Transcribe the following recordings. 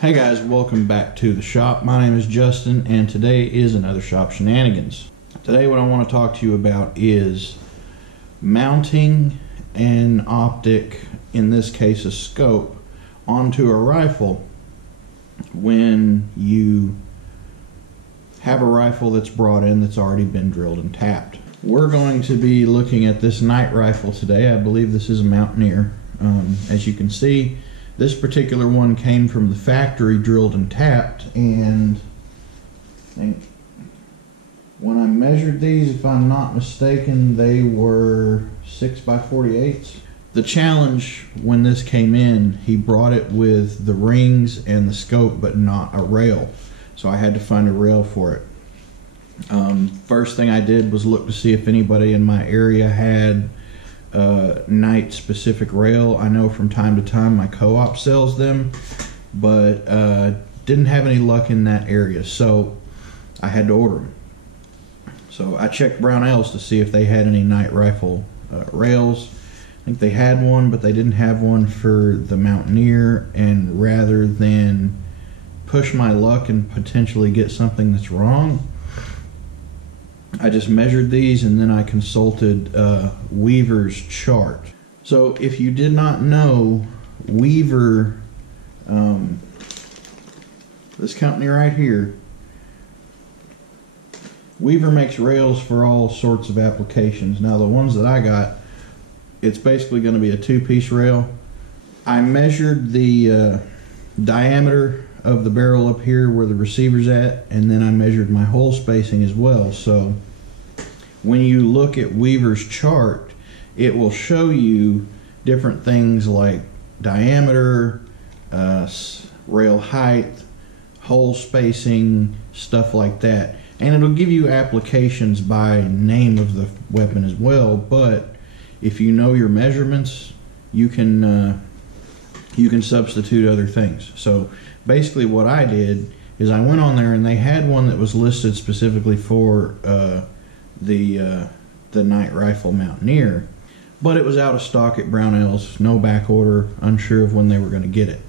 Hey guys, welcome back to the shop. My name is Justin and today is another Shop Shenanigans. Today what I want to talk to you about is mounting an optic, in this case a scope, onto a rifle when you have a rifle that's brought in that's already been drilled and tapped. We're going to be looking at this night rifle today. I believe this is a Mountaineer. As you can see, this particular one came from the factory drilled and tapped, and I think when I measured these, if I'm not mistaken, they were 6x48. The challenge when this came in, he brought it with the rings and the scope but not a rail, so I had to find a rail for it. First thing I did was look to see if anybody in my area had night specific rail. I know from time to time my co-op sells them, but didn't have any luck in that area, so I had to order them. So I checked Brownells to see if they had any night rifle rails. I think they had one, but they didn't have one for the Mountaineer, and rather than push my luck and potentially get something that's wrong, I just measured these and then I consulted Weaver's chart. So if you did not know, Weaver, this company right here, Weaver makes rails for all sorts of applications. Now the ones that I got, it's basically going to be a two-piece rail. I measured the diameter of the barrel up here where the receiver's at, and then I measured my hole spacing as well. So when you look at Weaver's chart, it will show you different things like diameter, rail height, hole spacing, stuff like that, and it'll give you applications by name of the weapon as well. But if you know your measurements, you can substitute other things. So basically what I did is I went on there and they had one that was listed specifically for the night rifle Mountaineer, but it was out of stock at Brownells, no back order, unsure of when they were going to get it.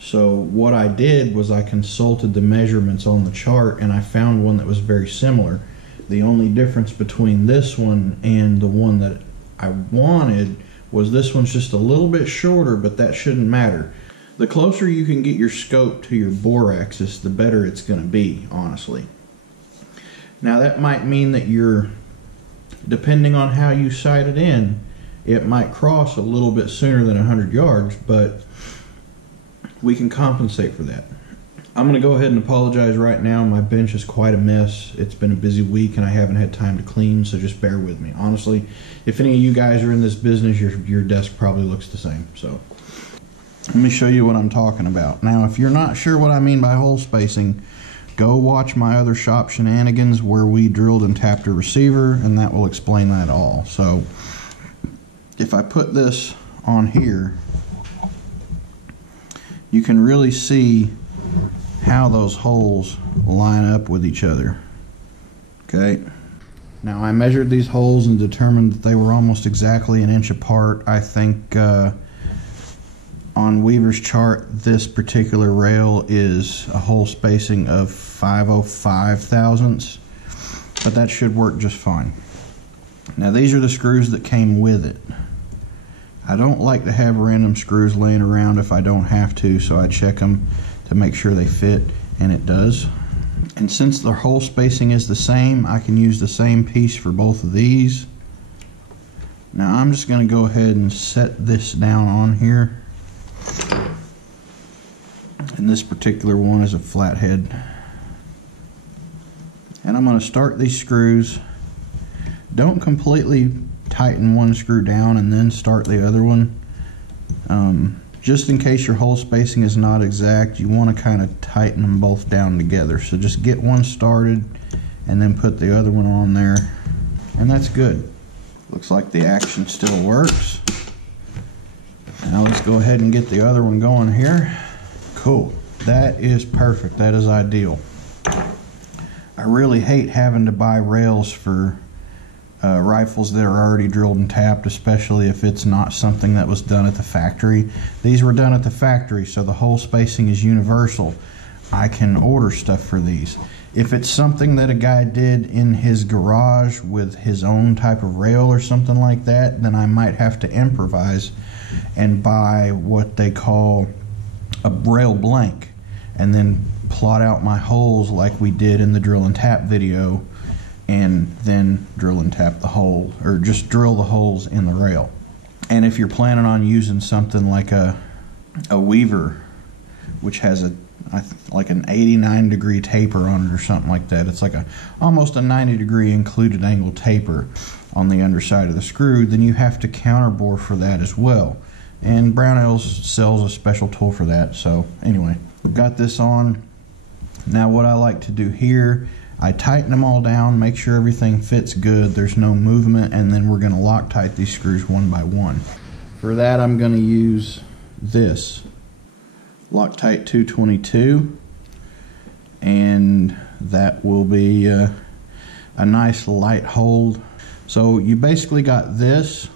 So what I did was I consulted the measurements on the chart and I found one that was very similar. The only difference between this one and the one that I wanted was this one's just a little bit shorter, but that shouldn't matter. The closer you can get your scope to your bore axis, the better it's going to be, honestly. Now that might mean that you're, depending on how you sight it in, it might cross a little bit sooner than 100 yards, but we can compensate for that. I'm going to go ahead and apologize right now. My bench is quite a mess. It's been a busy week and I haven't had time to clean, so just bear with me. Honestly, if any of you guys are in this business, your desk probably looks the same. So let me show you what I'm talking about. Now, if you're not sure what I mean by hole spacing, go watch my other Shop Shenanigans where we drilled and tapped a receiver, and that will explain that all. So if I put this on here, you can really see how those holes line up with each other. Okay. Now I measured these holes and determined that they were almost exactly an inch apart. I think on Weaver's chart, this particular rail is a hole spacing of 505 thousandths, but that should work just fine. Now these are the screws that came with it. I don't like to have random screws laying around if I don't have to, so I check them to make sure they fit, and it does. And since the hole spacing is the same, I can use the same piece for both of these. Now I'm just going to go ahead and set this down on here. And this particular one is a flathead. And I'm going to start these screws. Don't completely tighten one screw down and then start the other one. Just in case your hole spacing is not exact, you want to kind of tighten them both down together. So just get one started and then put the other one on there, and that's good. Looks like the action still works. Now let's go ahead and get the other one going here. Cool. That is perfect. That is ideal. I really hate having to buy rails for rifles that are already drilled and tapped, especially if it's not something that was done at the factory. These were done at the factory, so the hole spacing is universal. I can order stuff for these. If it's something that a guy did in his garage with his own type of rail or something like that, then I might have to improvise and buy what they call a rail blank and then plot out my holes like we did in the drill and tap video, and then drill and tap the hole, or just drill the holes in the rail. And if you're planning on using something like a weaver, which has like an 89-degree taper on it or something like that, it's like almost a 90-degree included angle taper on the underside of the screw, then you have to counterbore for that as well. And Brownells sells a special tool for that. So anyway, got this on. Now what I like to do here, I tighten them all down, make sure everything fits good, there's no movement, and then we're going to Loctite these screws one by one. For that I'm going to use this Loctite 222, and that will be a nice light hold. So you basically got this,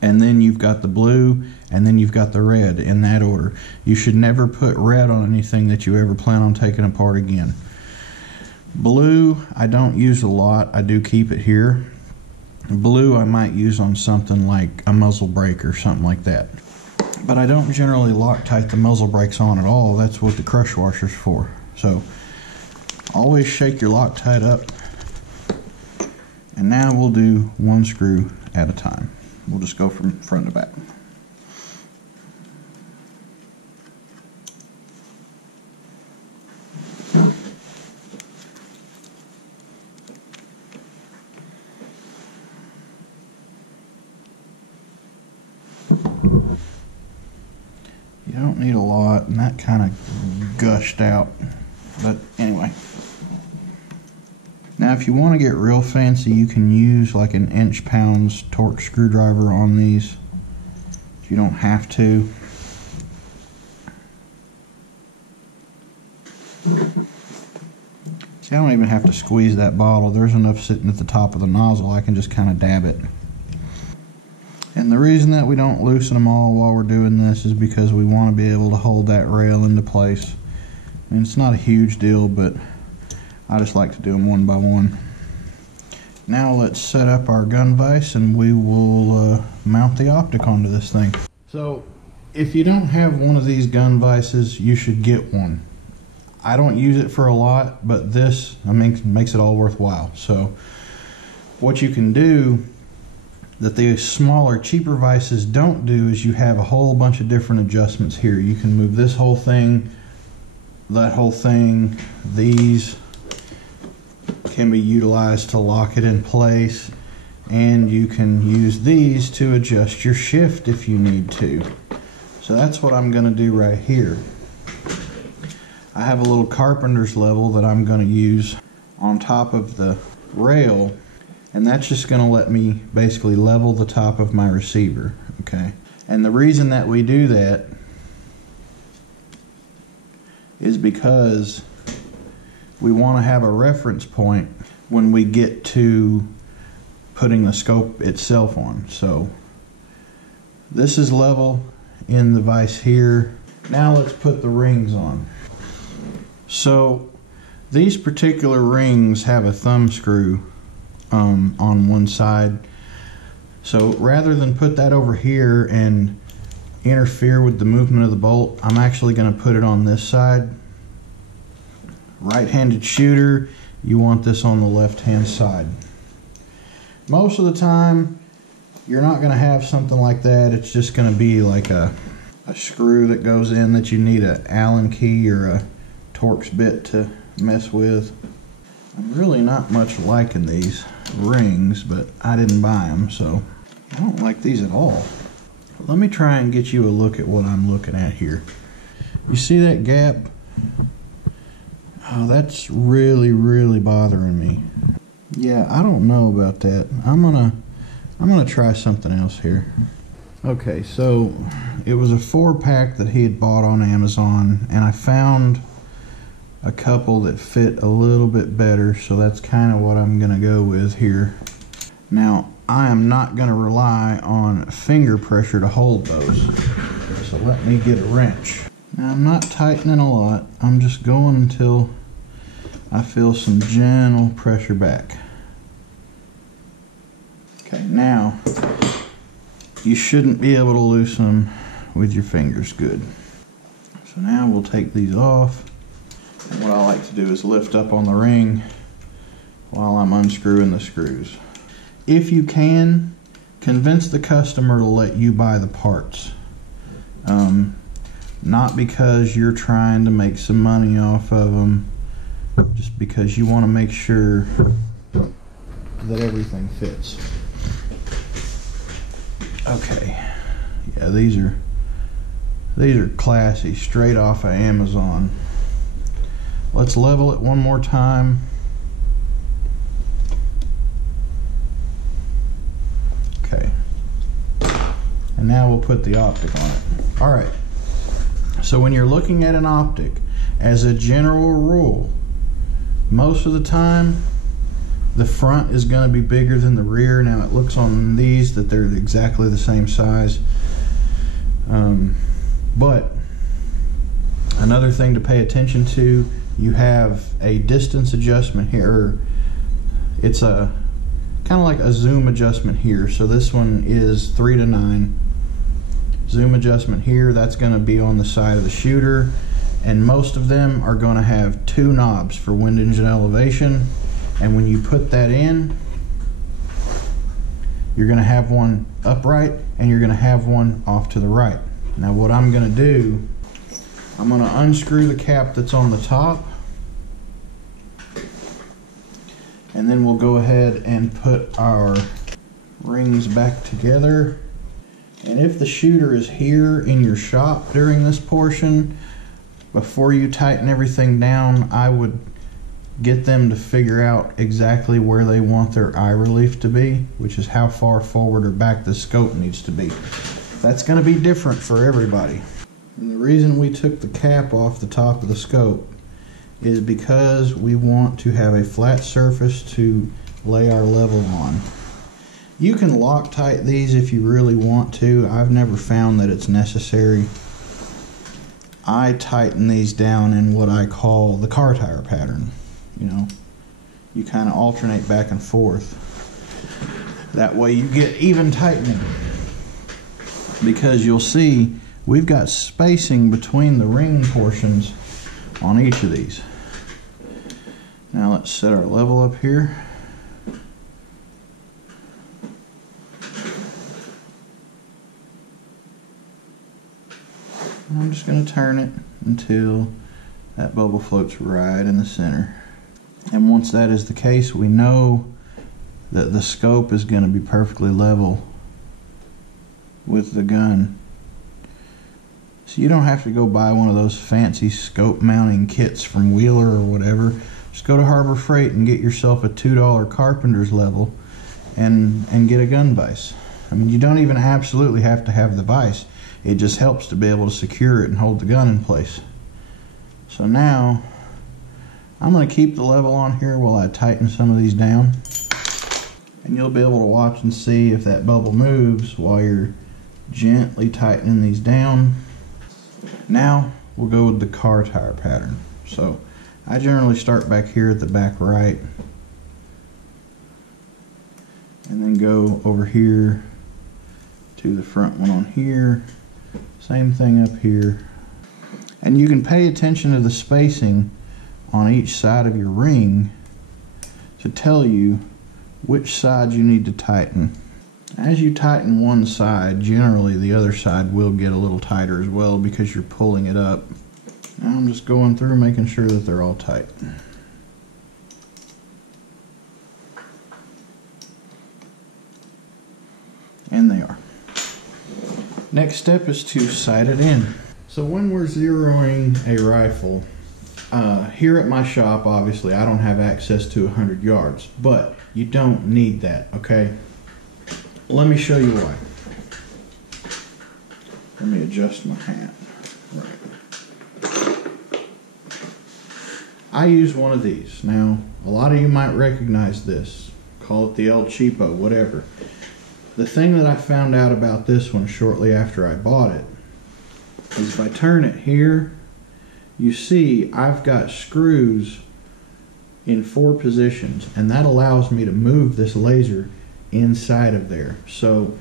and then you've got the blue, and then you've got the red, in that order. You should never put red on anything that you ever plan on taking apart again. Blue I don't use a lot, I do keep it here. Blue I might use on something like a muzzle brake or something like that. But I don't generally Loctite the muzzle brakes on at all. That's what the crush washer's for. So always shake your Loctite up. And now we'll do one screw at a time. We'll just go from front to back. You don't need a lot, and that kind of gushed out, but anyway. Now if you want to get real fancy, you can use like an inch-pounds torque screwdriver on these. You don't have to. See, I don't even have to squeeze that bottle. There's enough sitting at the top of the nozzle. I can just kind of dab it. And the reason that we don't loosen them all while we're doing this is because we want to be able to hold that rail into place. And it's not a huge deal, but I just like to do them one by one. Now let's set up our gun vise and we will mount the optic onto this thing. So if you don't have one of these gun vices, you should get one. I don't use it for a lot, but this makes it all worthwhile. So what you can do that the smaller, cheaper vices don't do is you have a whole bunch of different adjustments here. You can move this whole thing, that whole thing. These can be utilized to lock it in place, and you can use these to adjust your shift if you need to. So that's what I'm going to do right here. I have a little carpenter's level that I'm going to use on top of the rail, and that's just going to let me basically level the top of my receiver, okay? And the reason that we do that is because we want to have a reference point when we get to putting the scope itself on. So this is level in the vise here. Now let's put the rings on. So these particular rings have a thumb screw on one side. So rather than put that over here and interfere with the movement of the bolt, I'm actually going to put it on this side. Right-handed shooter, you want this on the left-hand side. Most of the time, you're not going to have something like that. It's just going to be like a screw that goes in that you need an Allen key or a Torx bit to mess with. I'm really not much liking these rings, but I didn't buy them, so I don't like these at all. Let me try and get you a look at what I'm looking at here. You see that gap? Oh, that's really bothering me. Yeah, I don't know about that. I'm gonna try something else here. Okay, so it was a 4-pack that he had bought on Amazon, and I found a couple that fit a little bit better, so that's kind of what I'm gonna go with here. Now, I am not gonna rely on finger pressure to hold those, so let me get a wrench. Now, I'm not tightening a lot, I'm just going until I feel some gentle pressure back. Okay, now you shouldn't be able to loosen them with your fingers good. So now we'll take these off, and what I like to do is lift up on the ring while I'm unscrewing the screws. If you can, convince the customer to let you buy the parts. Not because you're trying to make some money off of them, just because you want to make sure that everything fits. Okay, yeah, these are classy, straight off of Amazon. Let's level it one more time. Okay, and now we'll put the optic on it. All right, so when you're looking at an optic, as a general rule, most of the time the front is going to be bigger than the rear. Now, it looks on these that they're exactly the same size, but another thing to pay attention to, you have a distance adjustment here. It's a kind of like a zoom adjustment here. So this one is 3 to 9. Zoom adjustment here, that's going to be on the side of the shooter, and most of them are going to have 2 knobs for wind engine elevation. And when you put that in, you're going to have one upright and you're going to have one off to the right. Now, what I'm going to do, I'm going to unscrew the cap that's on the top, and then we'll go ahead and put our rings back together. And if the shooter is here in your shop during this portion, before you tighten everything down, I would get them to figure out exactly where they want their eye relief to be, which is how far forward or back the scope needs to be. That's going to be different for everybody. And the reason we took the cap off the top of the scope is because we want to have a flat surface to lay our level on. You can Loctite these if you really want to. I've never found that it's necessary. I tighten these down in what I call the car tire pattern. You know, you kind of alternate back and forth. That way you get even tightening. Because you'll see we've got spacing between the ring portions on each of these. Now let's set our level up here. And I'm just going to turn it until that bubble floats right in the center. And once that is the case, we know that the scope is going to be perfectly level with the gun. So you don't have to go buy one of those fancy scope mounting kits from Wheeler or whatever. Just go to Harbor Freight and get yourself a $2 carpenter's level and get a gun vise. I mean, you don't even absolutely have to have the vise. It just helps to be able to secure it and hold the gun in place. So now I'm going to keep the level on here while I tighten some of these down, and you'll be able to watch and see if that bubble moves while you're gently tightening these down. Now we'll go with the car tire pattern. So I generally start back here at the back right and then go over here to the front one on here. Same thing up here. And you can pay attention to the spacing on each side of your ring to tell you which side you need to tighten. As you tighten one side, generally the other side will get a little tighter as well because you're pulling it up. Now I'm just going through making sure that they're all tight. And they are. Next step is to sight it in. So when we're zeroing a rifle, here at my shop, obviously I don't have access to 100 yards, but you don't need that, okay? Let me show you why. Let me adjust my hat. Right. I use one of these. Now, a lot of you might recognize this. Call it the El Cheapo, whatever. The thing that I found out about this one shortly after I bought it is if I turn it here, you see I've got screws in 4 positions, and that allows me to move this laser inside of there. So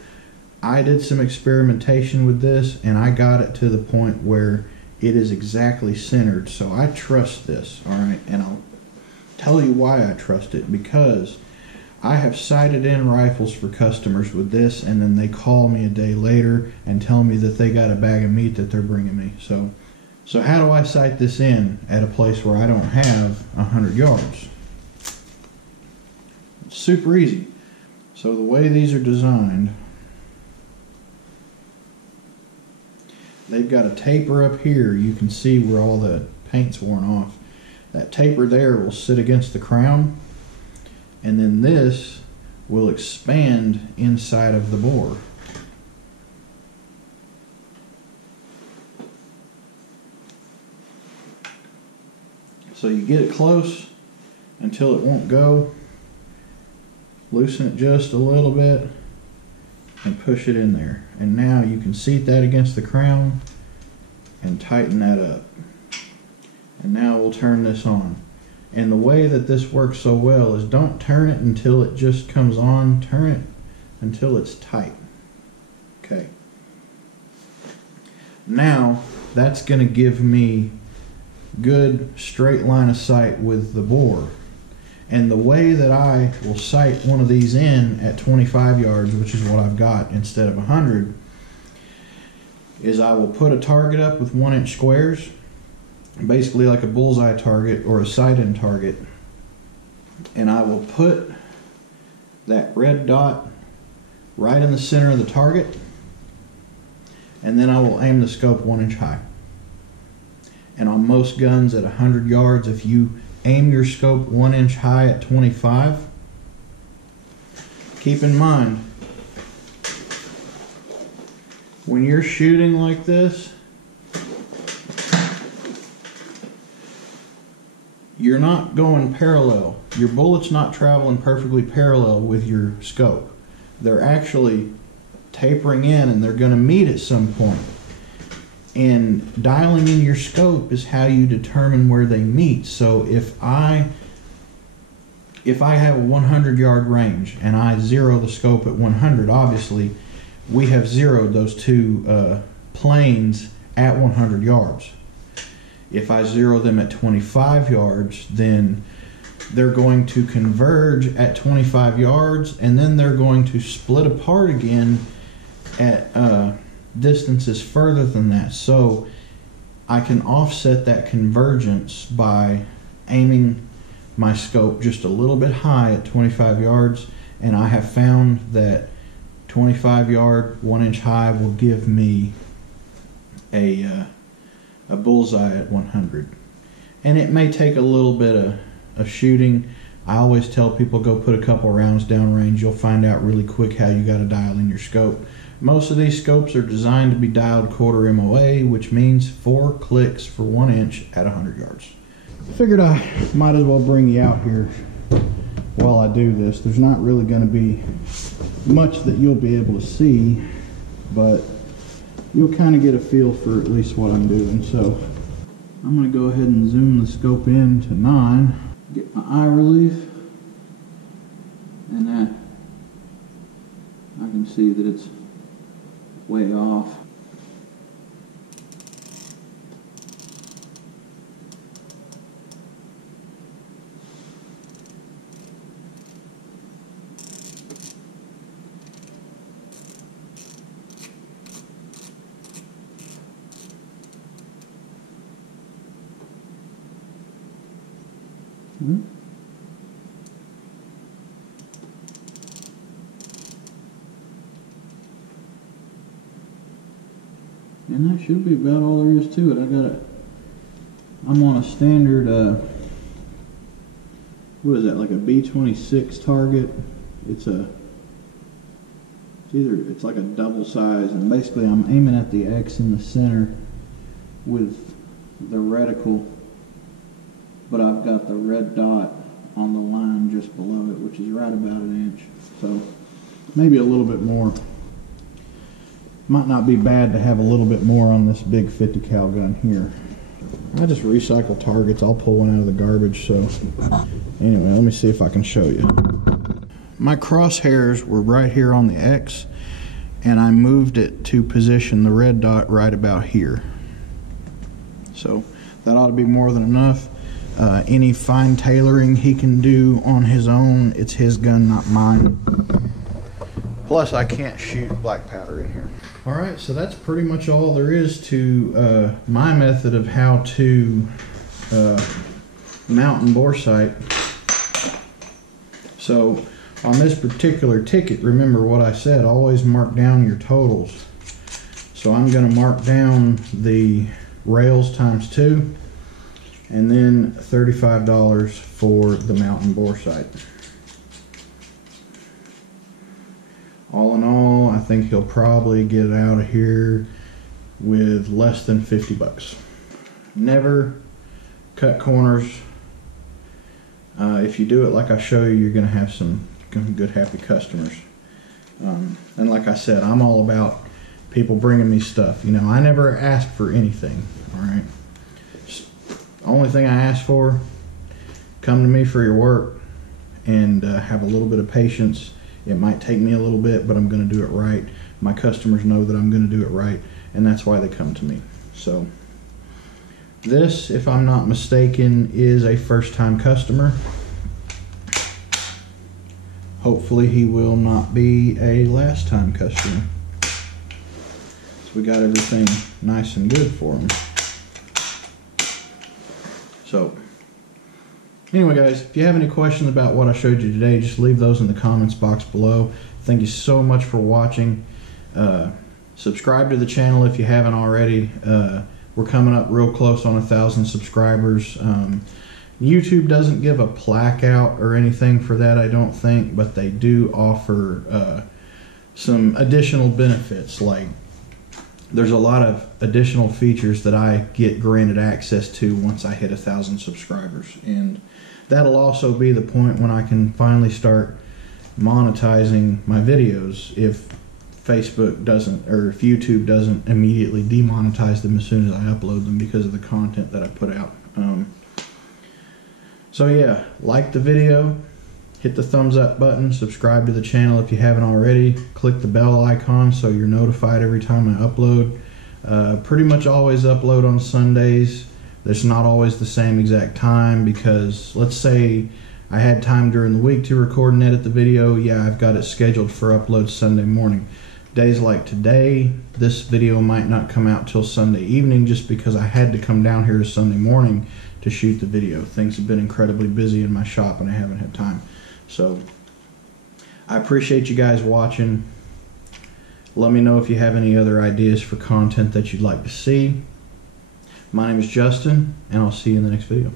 I did some experimentation with this, and I got it to the point where it is exactly centered. So I trust this, all right? And I'll tell you why I trust it, because I have sighted in rifles for customers with this, and then they call me a day later and tell me that they got a bag of meat that they're bringing me. So how do I sight this in at a place where I don't have 100 yards? It's super easy. So the way these are designed, they've got a taper up here. You can see where all the paint's worn off. That taper there will sit against the crown, and then this will expand inside of the bore. So you get it close until it won't go, loosen it just a little bit, and push it in there. And now you can seat that against the crown and tighten that up. And now we'll turn this on. And the way that this works so well is don't turn it until it just comes on, turn it until it's tight. Okay. Now that's going to give me good straight line of sight with the bore. And the way that I will sight one of these in at 25 yards, which is what I've got instead of 100, is I will put a target up with 1-inch squares, basically like a bullseye target or a sight-in target, and I will put that red dot right in the center of the target, and then I will aim the scope 1 inch high. And on most guns at 100 yards, if you aim your scope 1 inch high at 25, keep in mind, when you're shooting like this, you're not going parallel. Your bullet's not traveling perfectly parallel with your scope. They're actually tapering in, and they're going to meet at some point. And dialing in your scope is how you determine where they meet. So if I have a 100 yard range and I zero the scope at 100, obviously we have zeroed those two planes at 100 yards. If I zero them at 25 yards, then they're going to converge at 25 yards, and then they're going to split apart again at distances further than that. So I can offset that convergence by aiming my scope just a little bit high at 25 yards, and I have found that 25 yard 1 inch high will give me a bullseye at 100. And it may take a little bit of shooting. I always tell people go put a couple rounds downrange. You'll find out really quick how you got to dial in your scope. Most of these scopes are designed to be dialed quarter MOA, which means 4 clicks for 1 inch at 100 yards. Figured I might as well bring you out here while I do this. There's not really going to be much that you'll be able to see, but you'll kind of get a feel for at least what I'm doing. So I'm going to go ahead and zoom the scope in to 9, get my eye relief, and that I can see that it's way off. Mm-hmm. And that should be about all there is to it. I'm on a standard, what is that, like a B26 target. It's like a double size, and basically I'm aiming at the X in the center with the reticle but I've got the red dot on the line just below it, which is right about an inch. So maybe a little bit more. Might not be bad to have a little bit more on this big 50 cal gun here. I just recycle targets. I'll pull one out of the garbage. So anyway, let me see if I can show you. My crosshairs were right here on the X, and I moved it to position the red dot right about here. So that ought to be more than enough. Any fine tailoring he can do on his own, it's his gun, not mine. Plus, I can't shoot black powder in here. Alright, so that's pretty much all there is to my method of how to mount and bore sight. So on this particular ticket, remember what I said, always mark down your totals. So I'm going to mark down the rails times 2, and then $35 for the mount and bore sight. All in all, I think he'll probably get out of here with less than 50 bucks. Never cut corners. If you do it like I show you, you're going to have some good, happy customers. And like I said, I'm all about people bringing me stuff. You know, I never ask for anything, all right? The only thing I ask for, come to me for your work and have a little bit of patience. It might take me a little bit, but I'm going to do it right. My customers know that I'm going to do it right, and that's why they come to me. So this, if I'm not mistaken, is a first-time customer. Hopefully he will not be a last-time customer. So we got everything nice and good for him. So anyway, guys, if you have any questions about what I showed you today, just leave those in the comments box below. Thank you so much for watching. Subscribe to the channel if you haven't already. We're coming up real close on 1,000 subscribers. YouTube doesn't give a plaque out or anything for that, I don't think, but they do offer some additional benefits. Like, there's a lot of additional features that I get granted access to once I hit 1,000 subscribers, and that'll also be the point when I can finally start monetizing my videos if Facebook doesn't, or if YouTube doesn't immediately demonetize them as soon as I upload them because of the content that I put out. So yeah, like the video, hit the thumbs up button, subscribe to the channel if you haven't already, click the bell icon so you're notified every time I upload. Pretty much always upload on Sundays. There's not always the same exact time because let's say I had time during the week to record and edit the video. Yeah, I've got it scheduled for upload Sunday morning. Days like today, this video might not come out till Sunday evening just because I had to come down here to Sunday morning to shoot the video. Things have been incredibly busy in my shop and I haven't had time. So I appreciate you guys watching. Let me know if you have any other ideas for content that you'd like to see. My name is Justin, and I'll see you in the next video.